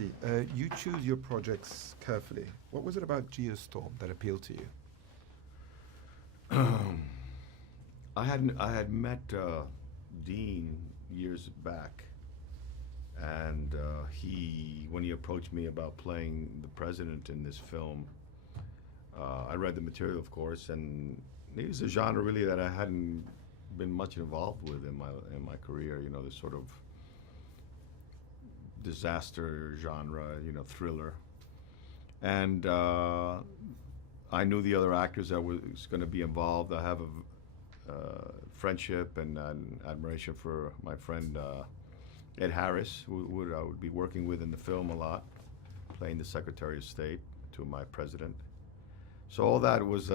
You choose your projects carefully. What was it about Geostorm that appealed to you? I had met Dean years back, and when he approached me about playing the president in this film, I read the material, of course, and it was a genre really that I hadn't been much involved with in my career. You know, this sort of disaster genre, thriller, and I knew the other actors that was going to be involved. I have a friendship and an admiration for my friend Ed Harris, who I would be working with in the film a lot, playing the Secretary of State to my president. So all that was,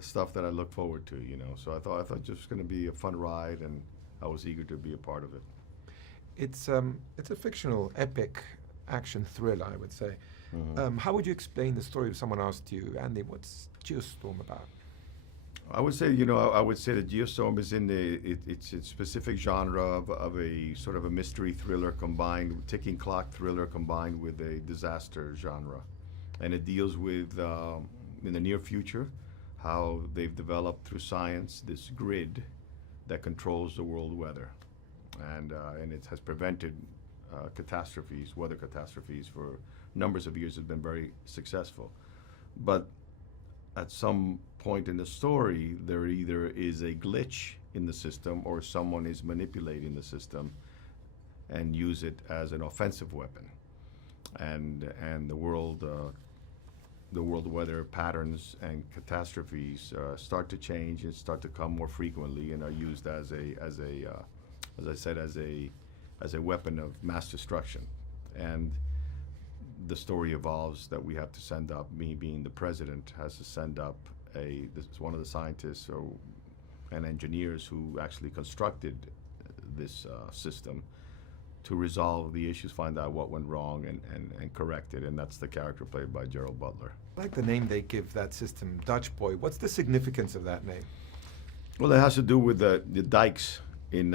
stuff that I look forward to. So I thought it was just going to be a fun ride, and I was eager to be a part of it. It's a fictional, epic action thriller, I would say. How would you explain the story if someone asked you, Andy, what's Geostorm about? I would say, I would say that Geostorm is in it's a specific genre of a sort of a mystery thriller combined, ticking clock thriller combined with a disaster genre. And it deals with, in the near future, how they've developed through science this grid that controls the world weather. And it has prevented weather catastrophes for numbers of years. Has been very successful. But at some point in the story, there either is a glitch in the system or someone is manipulating the system and use it as an offensive weapon. And the world weather patterns and catastrophes start to change and start to come more frequently and are used as I said, as a weapon of mass destruction. And the story evolves that we have to send up, me being the president, has to send up this is one of the scientists and engineers who actually constructed this system to resolve the issues, find out what went wrong, and correct it. And that's the character played by Gerald Butler. I like the name they give that system, Dutch Boy. What's the significance of that name? Well, it has to do with the dikes in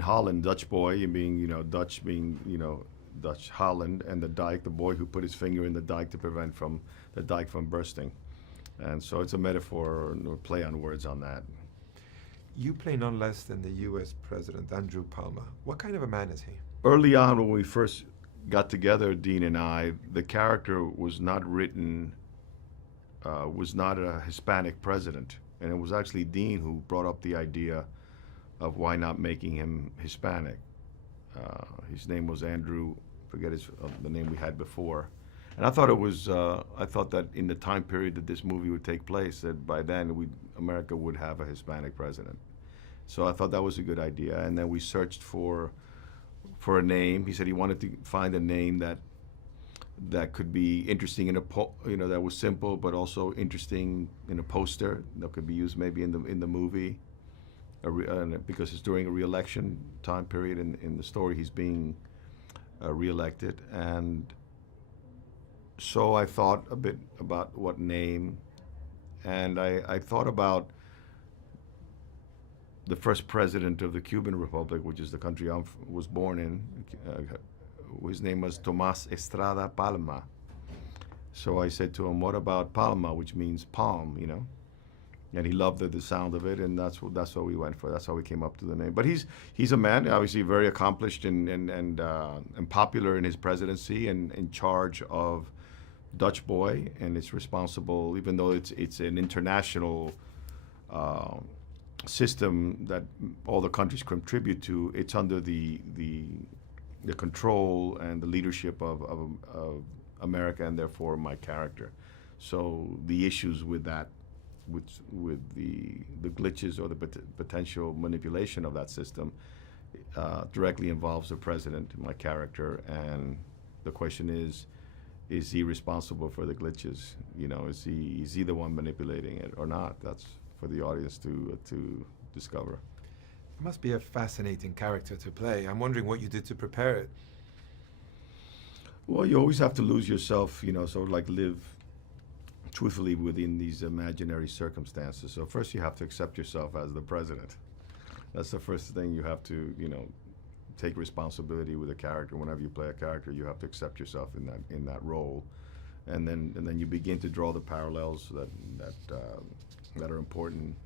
Holland, Dutch boy, and being, Dutch being, Dutch Holland, and the dike, the boy who put his finger in the dike to prevent the dike from bursting. And so it's a metaphor or play on words on that. You play none less than the U.S. President, Andrew Palmer. What kind of a man is he? Early on, when we first got together, Dean and I, the character was not written, was not a Hispanic president. And it was actually Dean who brought up the idea of why not making him Hispanic. His name was Andrew, forget the name we had before. And I thought that in the time period that this movie would take place, that by then America would have a Hispanic president. So I thought that was a good idea. And then we searched for a name. He said he wanted to find a name that could be interesting that was simple, but also interesting in a poster that could be used maybe in the movie. Because it's during a re-election time period in the story, he's being re-elected. And so I thought a bit about what name, and I thought about the first president of the Cuban Republic, which is the country I was born in. His name was Tomás Estrada Palma. So I said to him, what about Palma, which means palm, And he loved the sound of it, and that's what we went for. That's how we came up to the name. But he's a man, obviously very accomplished and popular in his presidency, and in charge of Dutch Boy, and it's responsible, even though it's an international system that all the countries contribute to. It's under the control and the leadership of America, and therefore my character. So the issues with that, with the glitches or the potential manipulation of that system, directly involves the president, my character, and the question is he responsible for the glitches? Is he the one manipulating it or not? That's for the audience to discover. It must be a fascinating character to play. I'm wondering what you did to prepare it. Well, you always have to lose yourself, sort of like live truthfully within these imaginary circumstances. So first you have to accept yourself as the president. That's the first thing you have to, take responsibility with a character. Whenever you play a character, you have to accept yourself in that role, and then you begin to draw the parallels that are important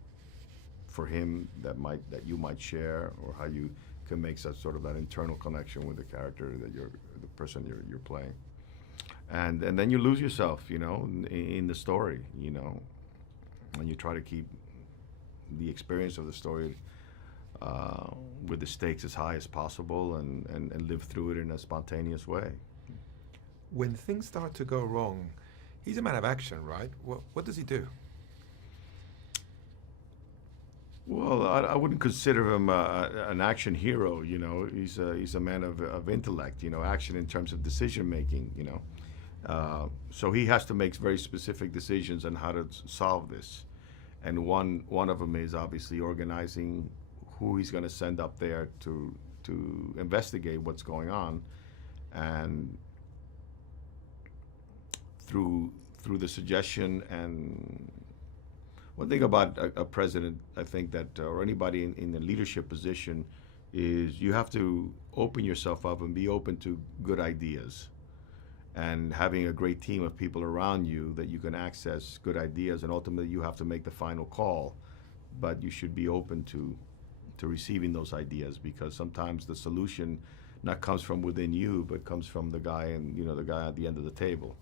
for him, that you might share, or how you can make such sort of that internal connection with the character that the person you're playing, and then you lose yourself, in the story, and you try to keep the experience of the story with the stakes as high as possible, and live through it in a spontaneous way. When things start to go wrong, he's a man of action, right? What does he do? Well, I wouldn't consider him an action hero. He's a man of intellect. Action in terms of decision making. So he has to make very specific decisions on how to solve this, and one of them is obviously organizing who he's going to send up there to investigate what's going on, and through the suggestion. And one thing about a president, I think, that or anybody in a leadership position, is you have to open yourself up and be open to good ideas, and having a great team of people around you that you can access good ideas, and ultimately you have to make the final call, but you should be open to receiving those ideas, because sometimes the solution not comes from within you, but comes from the guy at the end of the table.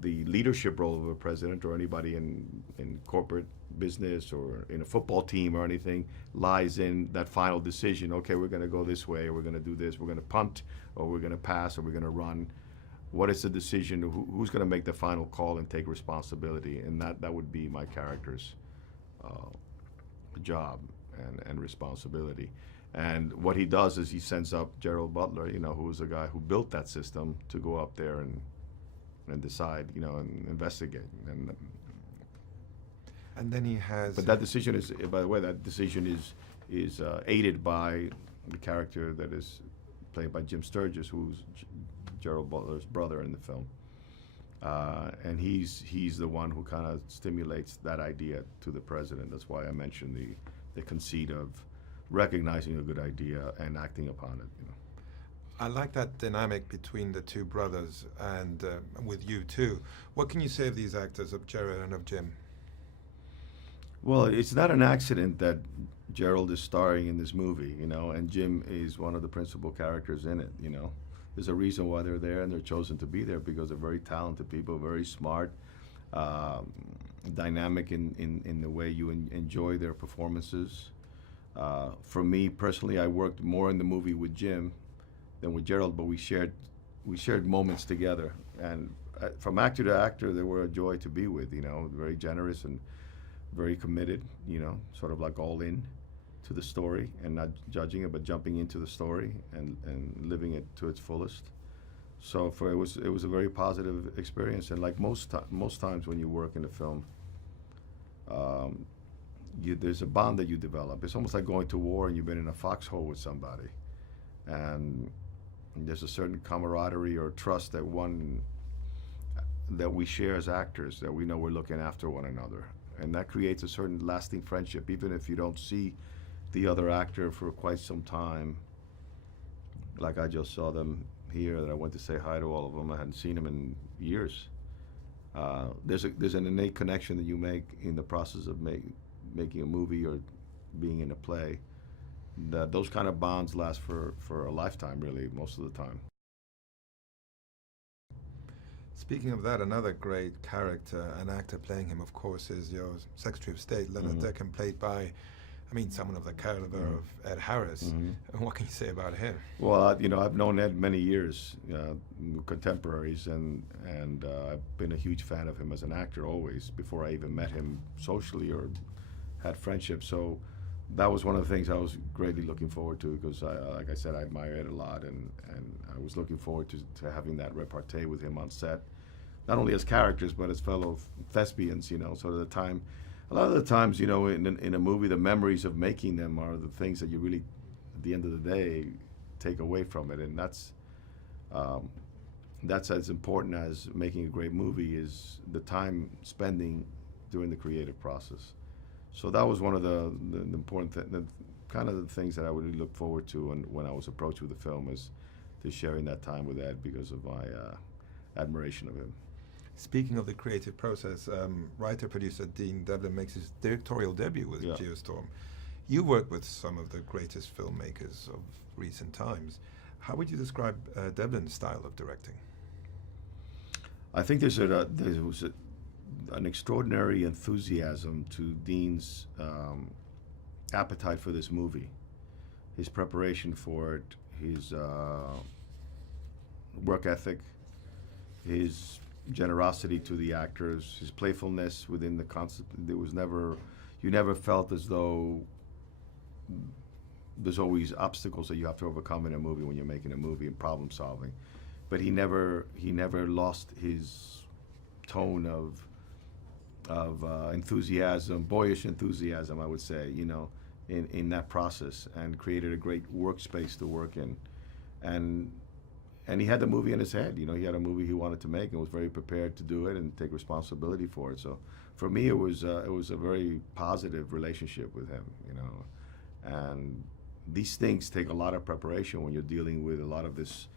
The leadership role of a president, or anybody in corporate business or in a football team or anything, lies in that final decision. Okay, we're going to go this way, or we're going to do this, we're going to punt, or we're going to pass, or we're going to run. What is the decision? Who's going to make the final call and take responsibility? And that would be my character's job and responsibility. And what he does is he sends up Gerald Butler, who is the guy who built that system, to go up there and decide, and investigate. And then he has. But that decision is, by the way, is aided by the character that is played by Jim Sturgis, who's Gerald Butler's brother in the film. And he's the one who kind of stimulates that idea to the president. That's why I mentioned the conceit of recognizing a good idea and acting upon it. I like that dynamic between the two brothers, and with you too. What can you say of these actors, of Gerald and of Jim? Well, it's not an accident that Gerald is starring in this movie, and Jim is one of the principal characters in it. There's a reason why they're there, and they're chosen to be there because they're very talented people, very smart, dynamic in the way you enjoy their performances. For me personally, I worked more in the movie with Jim than with Gerald, but we shared moments together, and from actor to actor, they were a joy to be with. Very generous and very committed. Sort of like all in to the story, and not judging it, but jumping into the story and living it to its fullest. So it was a very positive experience, and like most times when you work in a film, there's a bond that you develop. It's almost like going to war and you've been in a foxhole with somebody, and there's a certain camaraderie or trust that we share as actors, that we know we're looking after one another, and that creates a certain lasting friendship, even if you don't see the other actor for quite some time. Like I just saw them here, that I went to say hi to all of them. I hadn't seen them in years. There's an innate connection that you make in the process of making a movie or being in a play. Those kind of bonds last for a lifetime, really, most of the time. Speaking of that, another great character, an actor playing him, of course, is your Secretary of State, Leonard Deccan, played by, someone of the caliber of Ed Harris. And what can you say about him? Well, I've known Ed many years, contemporaries, and I've been a huge fan of him as an actor always, before I even met him socially or had friendship. So that was one of the things I was greatly looking forward to, because like I said, I admire Ed a lot, and I was looking forward to having that repartee with him on set, not only as characters but as fellow thespians. Sort of a lot of the times, in a movie, the memories of making them are the things that you really, at the end of the day, take away from it, and that's as important as making a great movie, is the time spending during the creative process. So that was one of the important kind of the things that I really look forward to when I was approached with the film, is to sharing that time with Ed because of my admiration of him. Speaking of the creative process, writer-producer Dean Devlin makes his directorial debut with Geostorm. You work with some of the greatest filmmakers of recent times. How would you describe Devlin's style of directing? I think there was an extraordinary enthusiasm to Dean's appetite for this movie, his preparation for it, his work ethic, his generosity to the actors, his playfulness within the concept. You never felt as though there's always obstacles that you have to overcome in a movie when you're making a movie and problem solving. But he never lost his tone of enthusiasm, boyish enthusiasm, I would say, in that process, and created a great workspace to work in. And he had the movie in his head. He had a movie he wanted to make and was very prepared to do it and take responsibility for it. So for me, it was a very positive relationship with him, And these things take a lot of preparation when you're dealing with a lot of this,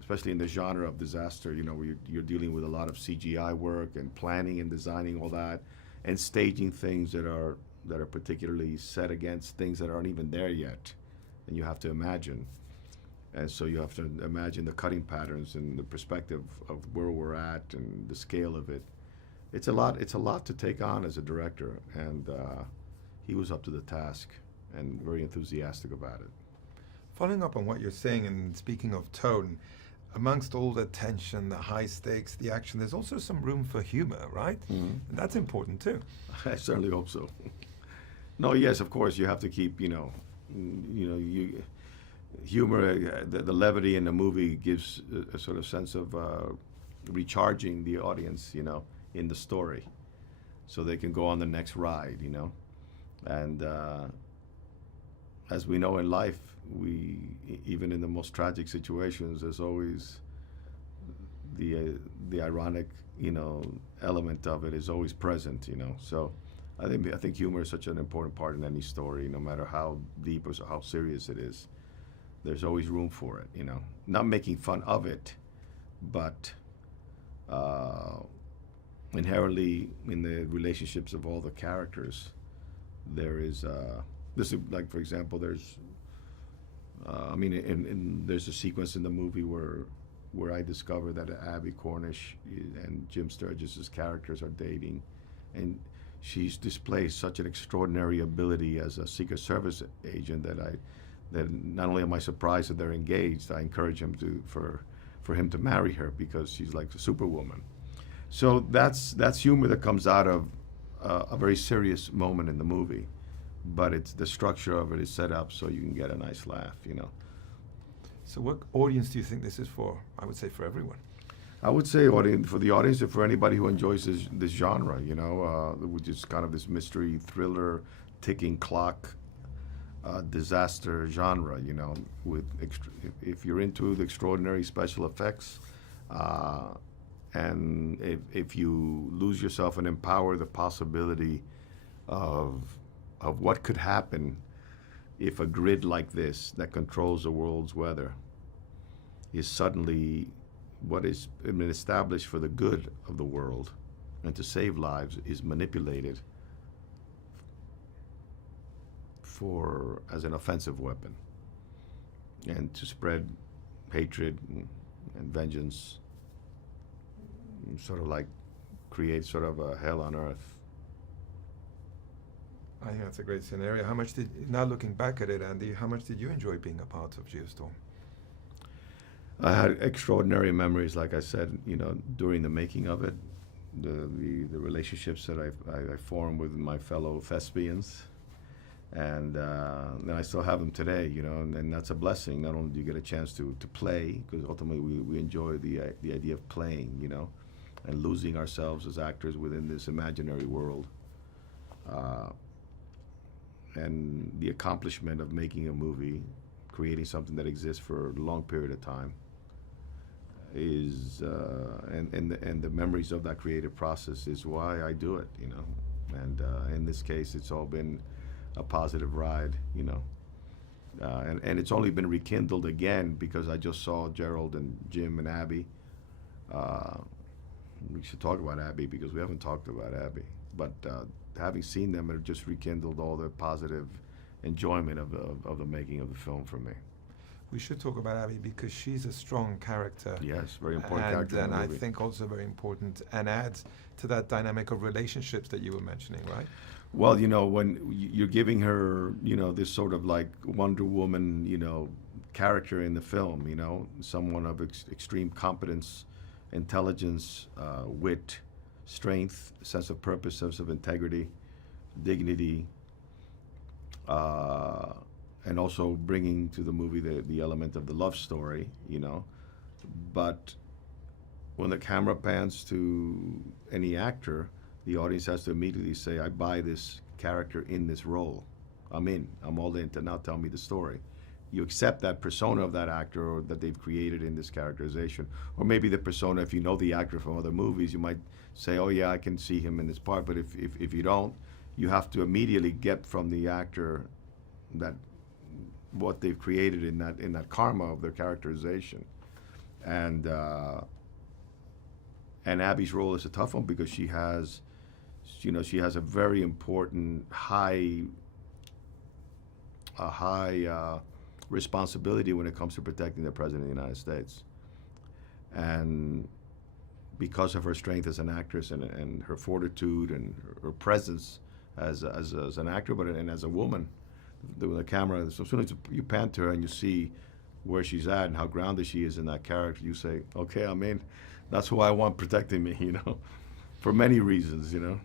especially in the genre of disaster, where you're dealing with a lot of CGI work and planning and designing all that, and staging things that are particularly set against things that aren't even there yet, and you have to imagine. And so you have to imagine the cutting patterns and the perspective of where we're at and the scale of it. It's a lot to take on as a director, and he was up to the task and very enthusiastic about it. Following up on what you're saying, and speaking of tone, amongst all the tension, the high stakes, the action, there's also some room for humor, right? Mm-hmm. And that's important too. I certainly hope so. No, yes, of course, you have to keep, humor, the levity in the movie gives a sort of sense of recharging the audience, in the story, so they can go on the next ride, And as we know in life, even in the most tragic situations, there's always the ironic, element of it is always present, So I think humor is such an important part in any story, no matter how deep or how serious it is. There's always room for it, Not making fun of it, but inherently in the relationships of all the characters, there is this is like, for example, there's there's a sequence in the movie where I discover that Abby Cornish and Jim Sturgis' characters are dating, and she's displays such an extraordinary ability as a Secret Service agent that not only am I surprised that they're engaged, I encourage him for him to marry her because she's like a superwoman. So that's humor that comes out of a very serious moment in the movie, but it's the structure of it is set up so you can get a nice laugh, So what audience do you think this is for? I would say for everyone. I would say for the audience and for anybody who enjoys this genre, which is kind of this mystery thriller, ticking clock, disaster genre, with if you're into the extraordinary special effects, and if you lose yourself and empower the possibility of what could happen if a grid like this that controls the world's weather is suddenly what has been established for the good of the world and to save lives is manipulated as an offensive weapon and to spread hatred and vengeance, sort of like create sort of a hell on earth. I think that's a great scenario. Now looking back at it, Andy, how much did you enjoy being a part of Geostorm? I had extraordinary memories, like I said, during the making of it, the relationships that I formed with my fellow thespians, and I still have them today, and that's a blessing. Not only do you get a chance to play, because ultimately we enjoy the idea of playing, and losing ourselves as actors within this imaginary world, and the accomplishment of making a movie, creating something that exists for a long period of time, is and the memories of that creative process is why I do it, and in this case it's all been a positive ride, And it's only been rekindled again because I just saw Gerald and Jim and Abby. We should talk about Abby because we haven't talked about Abby. But having seen them, it just rekindled all the positive enjoyment of the making of the film for me. We should talk about Abby because she's a strong character. Yes, very important character. And in the I movie. think also very important and adds to that dynamic of relationships that you were mentioning, right? Well, you know, when you're giving her, you know, this sort of like Wonder Woman, you know, character in the film, you know, someone of extreme competence, intelligence, wit, strength, sense of purpose, sense of integrity, dignity, and also bringing to the movie the element of the love story, you know. But when the camera pans to any actor, the audience has to immediately say, I buy this character in this role. I'm all in to now tell me the story. You accept that persona of that actor or that they've created in this characterization. Or maybe the persona, if you know the actor from other movies, you might say, oh yeah, I can see him in this part. But if you don't, you have to immediately get from the actor that what they've created in that karma of their characterization. And Abby's role is a tough one because she has a very important high responsibility when it comes to protecting the President of the United States. And because of her strength as an actress and her fortitude and her presence as an actor, and as a woman, the camera, as soon as you pan to her and you see where she's at and how grounded she is in that character, you say, okay, that's who I want protecting me, you know, for many reasons, you know.